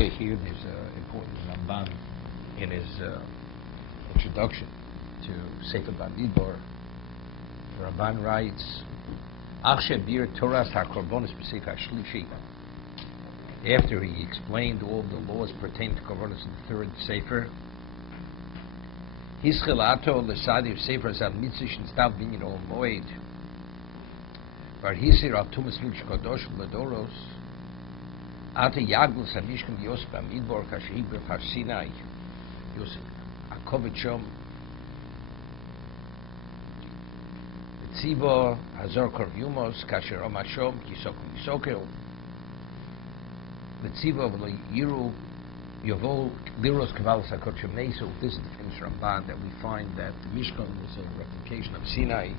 Okay, here there's an important Ramban in his introduction to Sefer Bamidbar. The Ramban writes, Achshe bir Torah HaKorbanos b'Sefer HaShlishi. After he explained all the laws pertaining to Korbanos in the third Sefer, Hischelato l'Sadi Sefer Zal Mitzvah Sh'Nstav Binyan Ol Moed Bar Hisir Al Tumas Luch Kodosh L'Doros Ata Yaglos HaMishkan Yosef Bamidbar Kashehi B'Har Sinai Yosef Akovet Shom Tzibo Hazor Korv Yumos Kasher Omar Shom Yisokum Yisokel Tzibo V'Lo Yiru Yovol Liros Kavalas HaKodesh Meso. This is the famous Ramban that we find that the Mishkan was a replication of Sinai.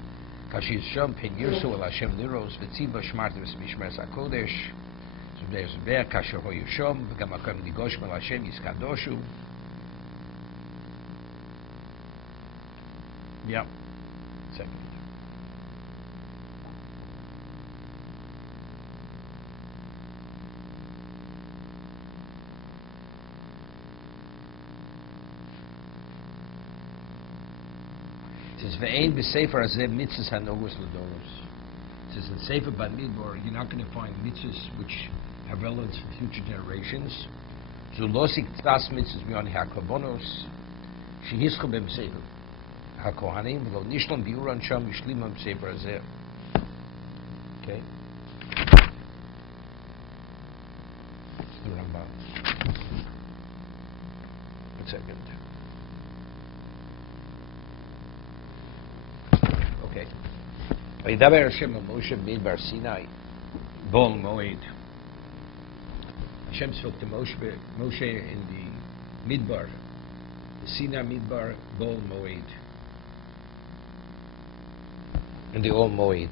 Kashi Shom Pen Yirsu El Hashem Liros V'Tziva Shmartim Mishmeres HaKodesh Zubdei Zubdei Kasher Hoyu Shom V'Gam HaKodesh Nigosh Mel Hashem Yiskadoshu. Yep. Second. It says, "Ve'ein b'sefer hazeh mitzvahs hanogus l'doros." It says in Sefer Bamidbar, you're not going to find mitzvahs which have relevance for future generations. Zulosik tras mitzvahs beyond hakobonos shehischu b'sefer hakohanim v'lo nishlam biuran sham yishlimam b'sefer hazeh. Okay. It's the Rambam. One second. Okay. Vayidaber Hashem al Moshe Bamidbar Sinai Bol Moed. Hashem spoke to Moshe in the Midbar, the Sinai Midbar Bol Moed, in the Ol Moed.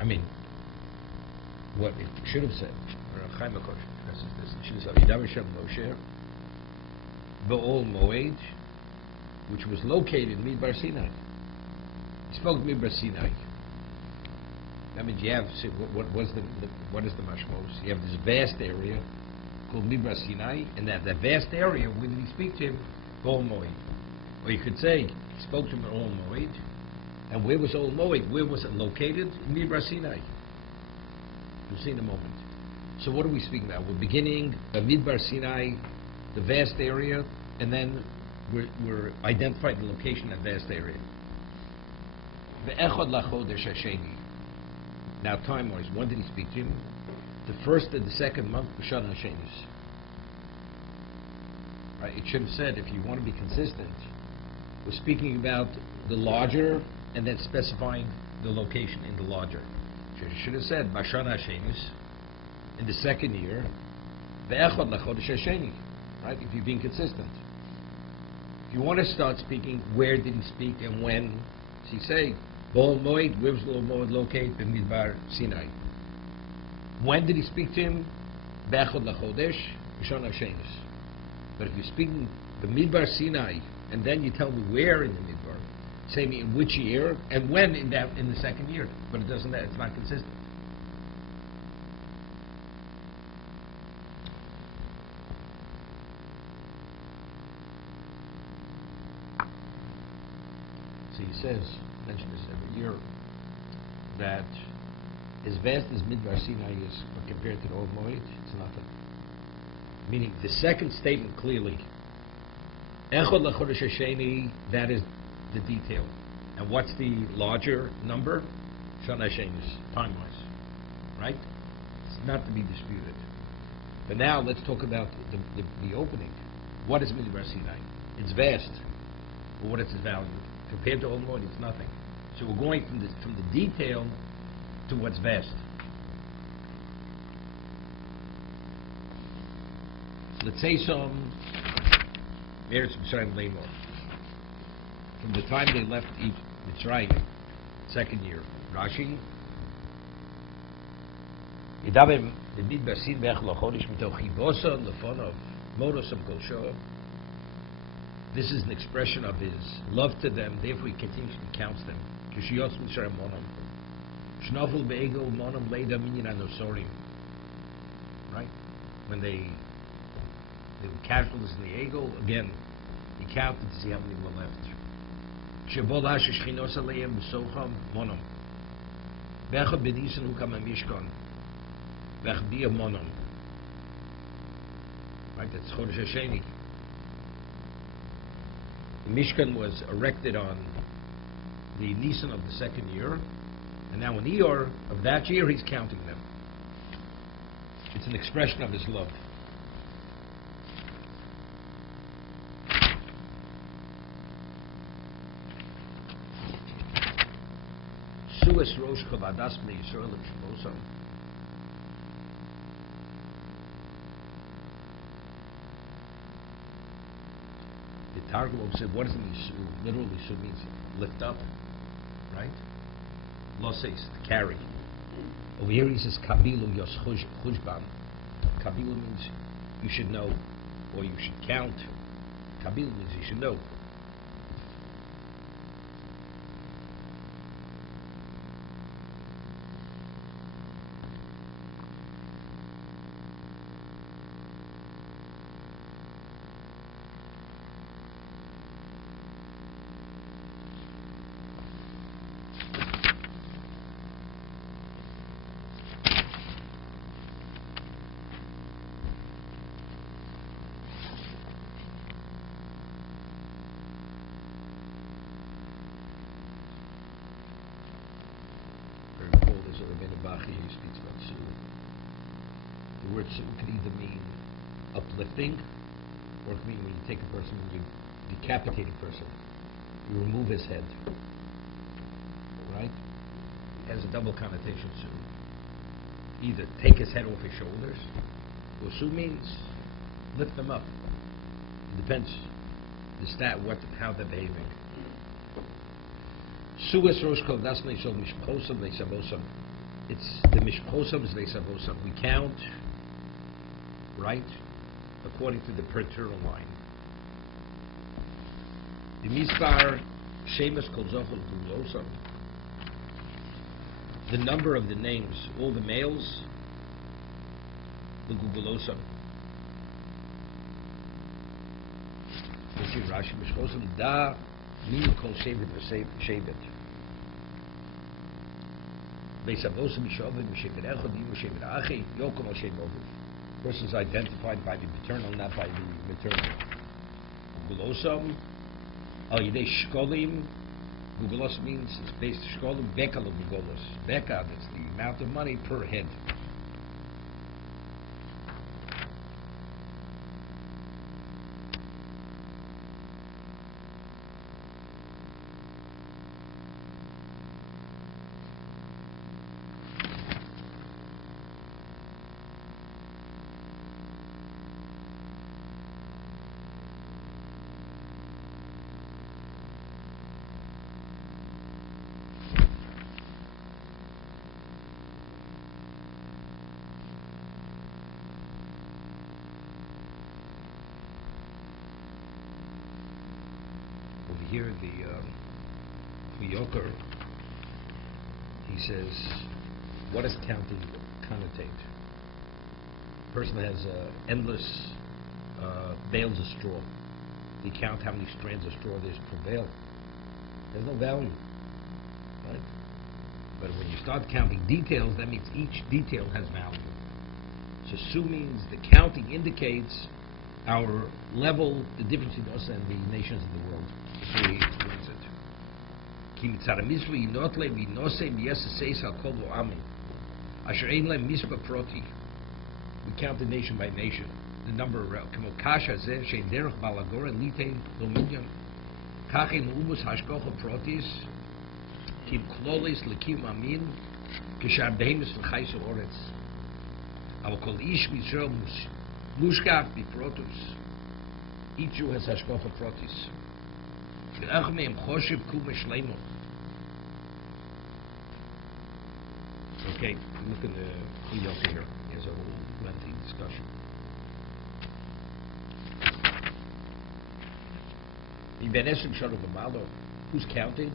I mean, what it should have said, or Chaim HaKosh expresses this, it should have said, Vayidaber Hashem Moshe B'Ol Moed, which was located in Midbar Sinai. He spoke to Midbar Sinai. That means you have, what is the mashmos? You have this vast area called Midbar Sinai, and that vast area, when did he speak to him? B'Ol Moed. Or you could say, he spoke to him at Ol Moed. And where was Ol Moed? Where was it located? In Midbar Sinai. You'll see in a moment. So what are we speaking about? We're beginning Midbar Sinai, the vast area, and then we're identifying the location of that vast area. Ve'echad lachodesh hasheni. Now time-wise, when did he speak to him? The first and the second month, b'shana hashenis. Right? It should have said, if you want to be consistent, we're speaking about the larger and then specifying the location in the larger. Should have said Bashana Hashenis in the second year, Ve'echad lachodesh hasheni. Right? If you're being consistent. If you want to start speaking, where did he speak and when? Does he say Bol Moed? Where was Bol Moed located? Bamidbar Sinai. When did he speak to him? Ve'echad lachodesh Bashana Hashenis. But if you're speaking Bamidbar Sinai and then you tell me where in the Midbar, say me in which year and when in the second year, but it doesn't. It's not consistent. So he says, mention this every year, that as vast as Midbar Sinai is compared to the Old Moed, it's nothing. Meaning the second statement clearly, Echad lachodesh hasheni, that is the detail. And what's the larger number? Shana Hashenis, time-wise. Right? It's not to be disputed. But now let's talk about the opening. What is Midbar Sinai? It's vast. But what is its value? Compared to Old Moed, it's nothing. So we're going from the detail to what's vast. Let's say some Eretz Mitzrayim Lamor. From the time they left Mitzrayim, second year, Rashi, Yidaber Bamidbar Sin Ve'ech Lachodesh Mitoch Chibosa Lefonov Modosam Kol Shoah This is an expression of his love to them, therefore he continuously counts them. Right? When they were casualties in the Egel, again, he counted to see how many were left. Right, that's Chodesh Hasheni. The Mishkan was erected on the Nisan of the second year, and now in Iyar of that year, he's counting them. It's an expression of his love. Suas Rosh Chavadas Bnei Yisrael Shmosam. The Targum said, what does it mean? Literally, Su means lift up, right? Loses, to carry. Over here he says, Kabilu Yos Chushban. Kabilu means you should know, or you should count. Kabilu means you should know. He speaks about Su'ud. The word Su'ud could either mean uplifting, or it could mean when you take a person, when you decapitate a person, you remove his head. Right? It has a double connotation, Su'ud. Either take his head off his shoulders, or Su'ud means lift them up. It depends how they're behaving. Su'as Rosh Chodesh Neishol Mishposam Neisavosam. It's the Mishposam Neisavosam. We count, right, according to the paternal line. The Mispar Shemus Kol Zochel Gulosam. The number of the names, all the males, the Gulosam. Rashi Mishposam Da Min Kol Shevet V'Shevet. Person is identified by the paternal, not by the maternal. Gulosam, al yidei shkolim. Gugulos means it's based shkolim. Beka lo gugulos. Beka, that's the amount of money per head. Here, for Yoker, he says, what does counting connotate? A person has endless bales of straw. You count how many strands of straw there's per bale. There's no value, right? But when you start counting details, that means each detail has value. So Su means the counting indicates our level, the difference between us and the nations of the world. He explains it. Ki mitzara misva yinot le v'nosei v'yesaseis al kol vo'ami. Asher ein le misva proti. We count the nation by nation. The number of kamo kasha zeh shein derech balagora litein lo minyan. Kach in umus hashkocha protis kim klolis lekim amin kishar behemis v'chayso oretz. Al kol ish Yisrael mushkach biprotus. Each Jew has hashkocha protis. Okay, look in the Yoke here. Here's a whole lengthy discussion. Ben Esrim Shana B'Malo, who's counted?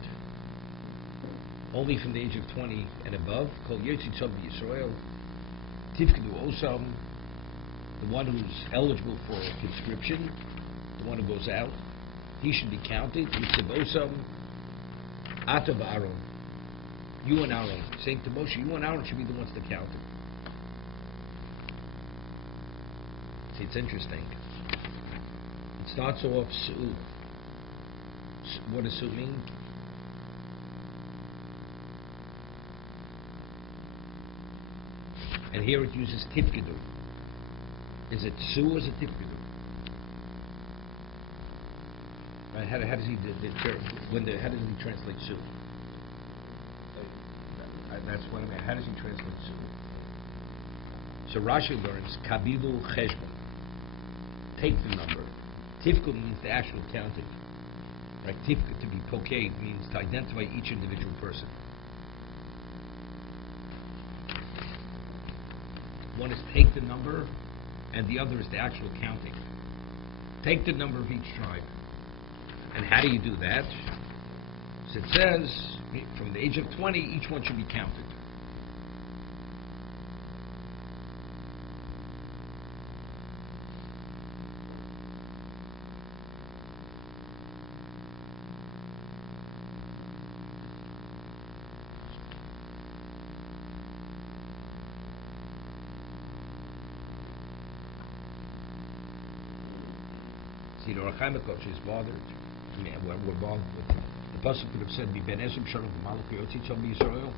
Only from the age of 20 and above. Kol Yotzi Tzov Yisrael. Tifkedu Osam, the one who's eligible for conscription, the one who goes out, he should be counted. Yitziv Osam, Atav Aaron. You and Aaron. Saying to Moshe, you and Aaron should be the ones to count it. See, it's interesting. It starts off Su'u. What does Su'u mean? And here it uses Tifkedu. Is it Su'u or is it Tifkedu? Right? How does he how does he translate Su'u? That's what I mean. How does he translate Su'u? So Rashi learns Kabilu Cheshbon. Take the number. Tifkud means the actual counting. Right? Tifkud, to be pokad, means to identify each individual person. One is take the number, and the other is the actual counting. Take the number of each tribe. And how do you do that? So it says, from the age of 20, each one should be counted. See, the Orchaimikoch is bothered. I mean, we're bothered with it. The pasuk could have said, "Be ben esrim shana b'malach yotzi tzom b'Yisrael."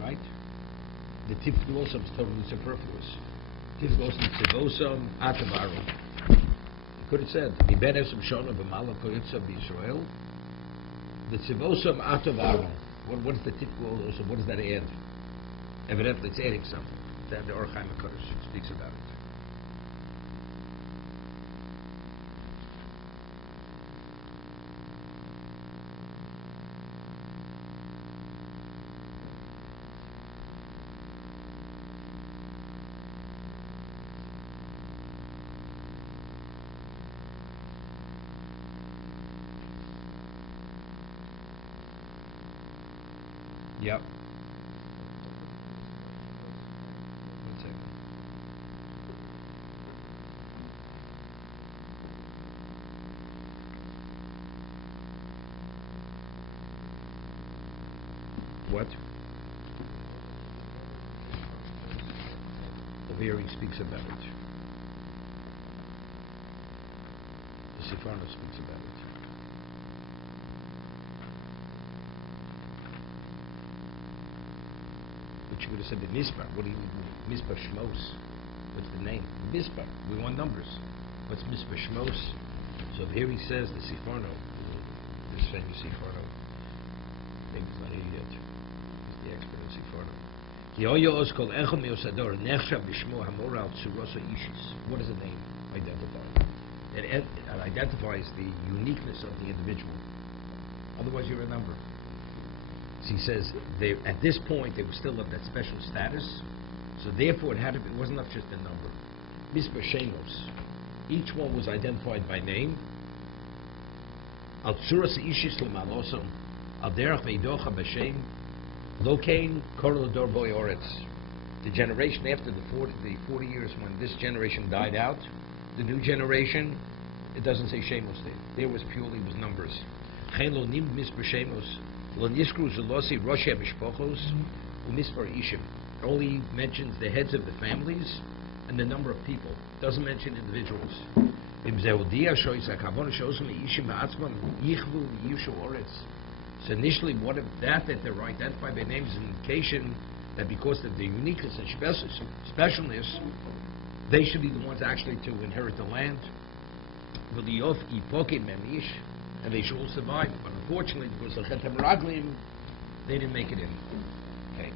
Right? The tifkedu osam is totally superfluous. Tifkedu osam tzivosam atav Aaron. You could have said, "Be ben esrim shana b'malach yotzi tzom b'Yisrael." The tzivosam atav Aaron. What is the tifkedu osam? What does that add? Evidently, it's adding something. That the Orchaimikoch speaks about it. Yep. One second. What? Over here he speaks about it. The Sifrano speaks about it. You would have said the Mizbar. What do you Mizbar Shmos? What's the name? Mizbar. We want numbers. What's Mizbar Shmos? So here he says the Sifrano, this famous Sifrano. Maybe he's not here yet. He's the expert in Sifrano. What does the name identify? It identifies the uniqueness of the individual. Otherwise, you're a number. He says at this point they were still of that special status, so therefore it wasn't enough just a number. Misper Shemos, each one was identified by name. Al tzuras ishis l'malosam, al derech veidocha b'shem, lokain korodor boy oretz. The generation after the 40 years when this generation died out, the new generation, it doesn't say Shemos there. There was numbers. Chen lo nim misper Shemos. Only mentions the heads of the families and the number of people. Doesn't mention individuals. So initially, what if that they're identified by names is an indication that because of their uniqueness and specialness, they should be the ones actually to inherit the land. And they should all survive. But unfortunately, because of Chetem Raglim, they didn't make it in. Okay.